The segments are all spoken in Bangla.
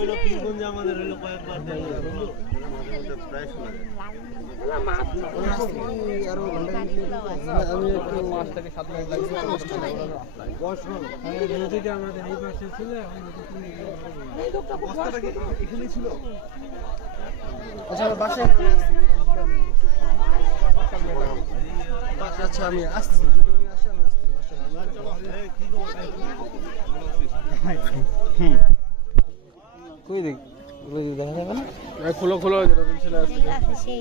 হলো পীরগঞ্জে আমাদের হলো কয়েকবার প্রায় শোনা যায়। আমি একটু 5 থেকে 7 মিনিট লাগবে। নদীটা আমাদের এই পাশে ছিল, এই লোকটা বস্তাটা কি এখানেই ছিল? আচ্ছা বাসায় আচ্ছা আমি আসছি। কই দেখ দেখা যাবে না? খোলো খোলো যেরকম ছিল আছে সেই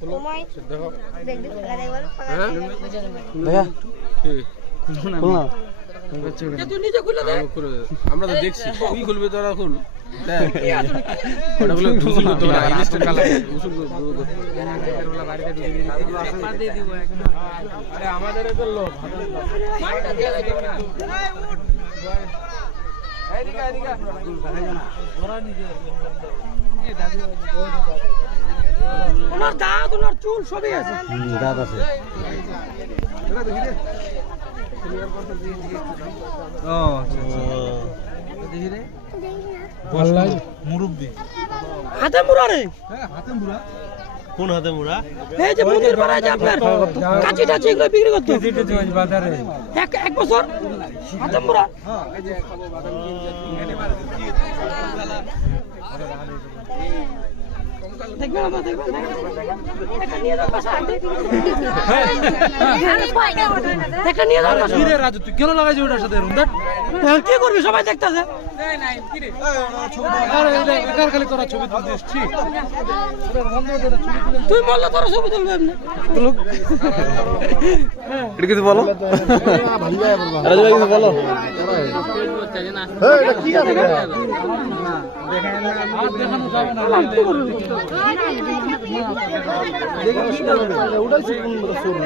খোলো দেখো দেখা কি খোলো না তুই নিজে খুলে দে। আমরা তো দেখছি তুই খুলবে তোরা খুল দেখ ওটা গুলো উসুল করতে হবে ইনস্টার কালা উসুল করতে এরগুলা বাড়িতে ঢুকে দিই পা দিয়ে দিব একদম। আরে আমাদের তো লোক মারটা দিয়ে দিব না এদিকে এদিকে ওরা নিজে এই দাদু ওনার দাঁত ওনার চুল সবই আছে। দাঁত আছে এটা দেখি রে ক্লিয়ার করতে দিয়ে দিয়ে ও আচ্ছা দেখি রে আল্লাহ মুরব্বি হাতে মুড়া রে। হ্যাঁ হাতে মুড়া। কোন হাতে মুড়া? এই যে মন্দির পাড়ায় যে আপনার কাঁচি টাচি এগুলো বিক্রি করতে কেজিতে চল বাজারে এক বছর হাতে মুড়া। হ্যাঁ এই যে খাবো বাদাম কি দেখবেন আমরা দেখবেন একটা নিয়ে যাও বাসা একটা নিয়ে যাও বাসা। কি রে রাজু তুই কেন লাগাইছিস ওটার সাথে রুমদার? কি করবি সবাই দেখতাছে। এই নাই কি রে ছবি আরে একার খালি তোরা ছবি তুলছিস ঠিক পুরো বন্ধ করে ছবি তুলে তুই বললা তোরা ছবি তুলবে এমনি তুলুক এটা কিছু বলো ভাইয়া রাজু ভাই কিছু বলো। এই এটা কি আছে না দেখেন না আর দেখানো যাবে না দেখি কি বলবে উড়াইছে কোন সুর